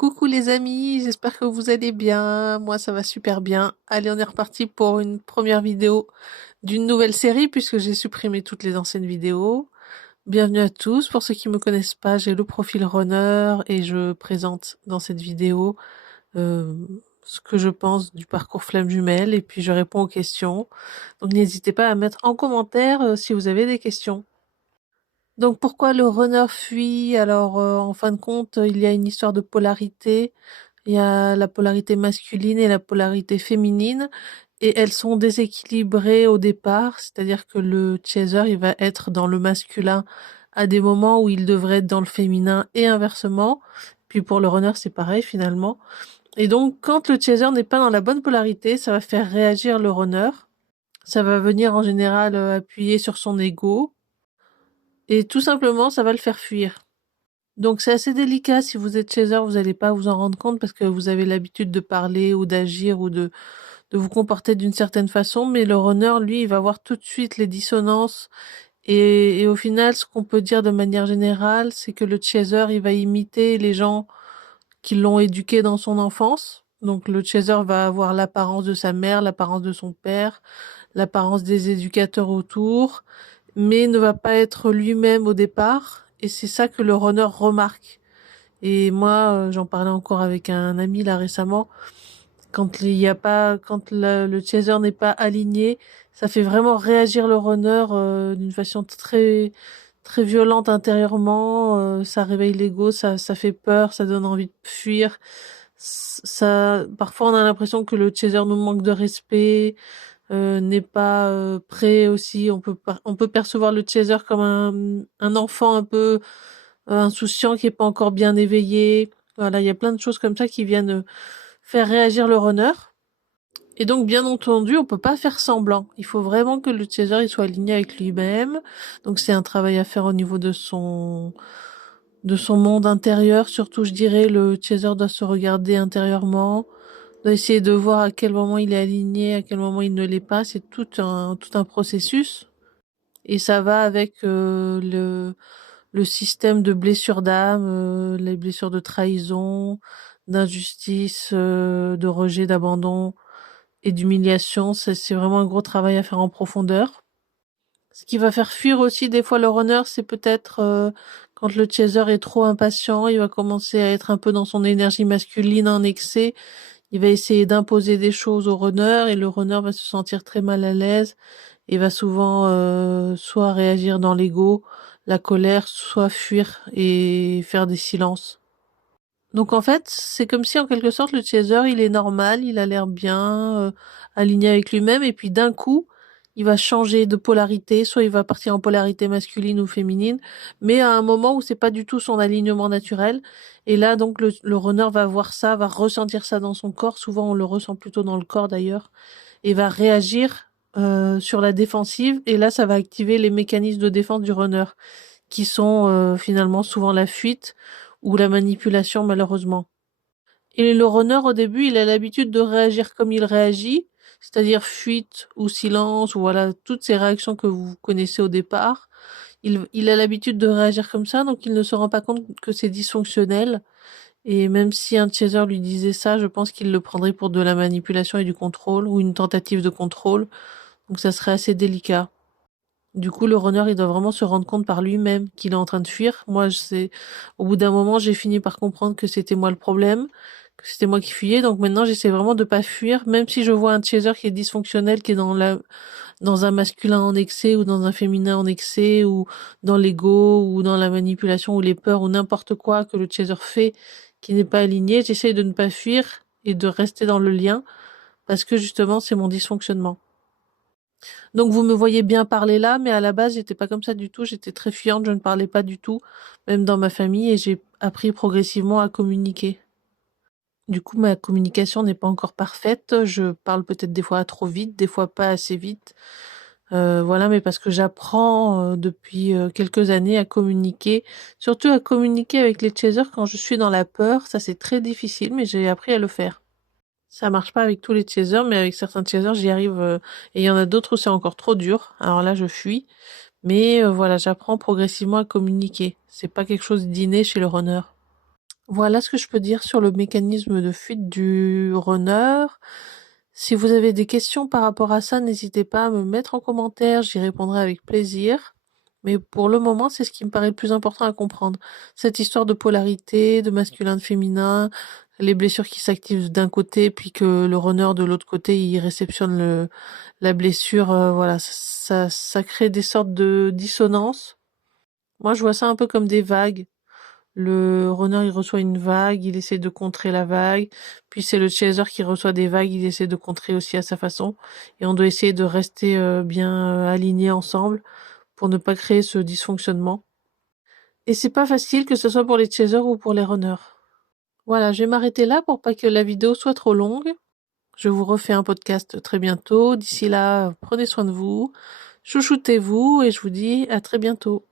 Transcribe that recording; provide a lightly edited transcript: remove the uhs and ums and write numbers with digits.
Coucou les amis, j'espère que vous allez bien. Moi, ça va super bien. Allez, on est reparti pour une première vidéo d'une nouvelle série puisque j'ai supprimé toutes les anciennes vidéos. Bienvenue à tous. Pour ceux qui me connaissent pas, j'ai le profil runner et je présente dans cette vidéo euh, ce que je pense du parcours Flamme Jumelle et puis je réponds aux questions. Donc n'hésitez pas à mettre en commentaire si vous avez des questions. Donc pourquoi le runner fuit? Alors en fin de compte, il y a une histoire de polarité. Il y a la polarité masculine et la polarité féminine et elles sont déséquilibrées au départ, c'est-à-dire que le chaser, il va être dans le masculin à des moments où il devrait être dans le féminin et inversement. Puis pour le runner, c'est pareil finalement. Et donc quand le chaser n'est pas dans la bonne polarité, ça va faire réagir le runner. Ça va venir en général appuyer sur son ego et tout simplement, ça va le faire fuir. Donc c'est assez délicat. Si vous êtes chaser, vous n'allez pas vous en rendre compte parce que vous avez l'habitude de parler ou d'agir ou de vous comporter d'une certaine façon, mais le runner, lui, il va voir tout de suite les dissonances et au final, ce qu'on peut dire de manière générale, c'est que le chaser, il va imiter les gens qui l'ont éduqué dans son enfance. Donc le chaser va avoir l'apparence de sa mère, l'apparence de son père, l'apparence des éducateurs autour, mais ne va pas être lui-même au départ. Et c'est ça que le runner remarque. Et moi, j'en parlais encore avec un ami là récemment. Quand il y a pas, quand le chaser n'est pas aligné, ça fait vraiment réagir le runner d'une façon très très violente intérieurement. Ça réveille l'ego, ça fait peur, ça donne envie de fuir. Ça, parfois on a l'impression que le chaser nous manque de respect, n'est pas prêt aussi. On peut percevoir le chaser comme un enfant un peu insouciant qui est pas encore bien éveillé. Voilà, il y a plein de choses comme ça qui viennent faire réagir le runner. Et donc, bien entendu, on peut pas faire semblant. Il faut vraiment que le chaser il soit aligné avec lui-même. Donc, c'est un travail à faire au niveau de son monde intérieur. Surtout, je dirais, le chaser doit se regarder intérieurement, doit essayer de voir à quel moment il est aligné, à quel moment il ne l'est pas. C'est tout un processus. Et ça va avec le système de blessures d'âme, les blessures de trahison, d'injustice, de rejet, d'abandon et d'humiliation. C'est vraiment un gros travail à faire en profondeur. Ce qui va faire fuir aussi des fois le runner, c'est peut-être quand le chaser est trop impatient, il va commencer à être un peu dans son énergie masculine en excès. Il va essayer d'imposer des choses au runner et le runner va se sentir très mal à l'aise et va souvent soit réagir dans l'ego, la colère, soit fuir et faire des silences. Donc en fait, c'est comme si en quelque sorte le chaser, il est normal, il a l'air bien aligné avec lui-même et puis d'un coup, il va changer de polarité, soit il va partir en polarité masculine ou féminine, mais à un moment où c'est pas du tout son alignement naturel. Et là donc le runner va voir ça, va ressentir ça dans son corps, souvent on le ressent plutôt dans le corps d'ailleurs, et va réagir sur la défensive et là ça va activer les mécanismes de défense du runner qui sont finalement souvent la fuite ou la manipulation malheureusement. Et le runner au début, il a l'habitude de réagir comme il réagit, c'est-à-dire fuite ou silence ou voilà toutes ces réactions que vous connaissez au départ. Il a l'habitude de réagir comme ça, donc il ne se rend pas compte que c'est dysfonctionnel. Et même si un chaser lui disait ça, je pense qu'il le prendrait pour de la manipulation et du contrôle ou une tentative de contrôle. Donc ça serait assez délicat. Du coup, le runner, il doit vraiment se rendre compte par lui-même qu'il est en train de fuir. Moi, au bout d'un moment, j'ai fini par comprendre que c'était moi le problème, que c'était moi qui fuyais. Donc maintenant, j'essaie vraiment de pas fuir, même si je vois un chaser qui est dysfonctionnel, qui est dans un masculin en excès ou dans un féminin en excès ou dans l'ego ou dans la manipulation ou les peurs ou n'importe quoi que le chaser fait qui n'est pas aligné. J'essaie de ne pas fuir et de rester dans le lien parce que justement, c'est mon dysfonctionnement. Donc vous me voyez bien parler là, mais à la base, j'étais pas comme ça du tout. J'étais très fuyante, je ne parlais pas du tout, même dans ma famille, et j'ai appris progressivement à communiquer. Du coup, ma communication n'est pas encore parfaite. Je parle peut-être des fois trop vite, des fois pas assez vite. Voilà, mais parce que j'apprends depuis quelques années à communiquer, surtout à communiquer avec les chasers quand je suis dans la peur. Ça, c'est très difficile, mais j'ai appris à le faire. Ça marche pas avec tous les chasers, mais avec certains chasers, j'y arrive. Et il y en a d'autres où c'est encore trop dur. Alors là, je fuis. Mais voilà, j'apprends progressivement à communiquer. C'est pas quelque chose d'inné chez le runner. Voilà ce que je peux dire sur le mécanisme de fuite du runner. Si vous avez des questions par rapport à ça, n'hésitez pas à me mettre en commentaire, j'y répondrai avec plaisir. Mais pour le moment, c'est ce qui me paraît le plus important à comprendre. Cette histoire de polarité, de masculin, de féminin, les blessures qui s'activent d'un côté, puis que le runner de l'autre côté, il réceptionne la blessure, voilà, ça crée des sortes de dissonances. Moi, je vois ça un peu comme des vagues. Le runner, il reçoit une vague, il essaie de contrer la vague. Puis c'est le chaser qui reçoit des vagues, il essaie de contrer aussi à sa façon. Et on doit essayer de rester bien alignés ensemble pour ne pas créer ce dysfonctionnement. Et c'est pas facile, que ce soit pour les chasers ou pour les runners. Voilà, je vais m'arrêter là pour pas que la vidéo soit trop longue. Je vous refais un podcast très bientôt. D'ici là, prenez soin de vous, chouchoutez-vous et je vous dis à très bientôt.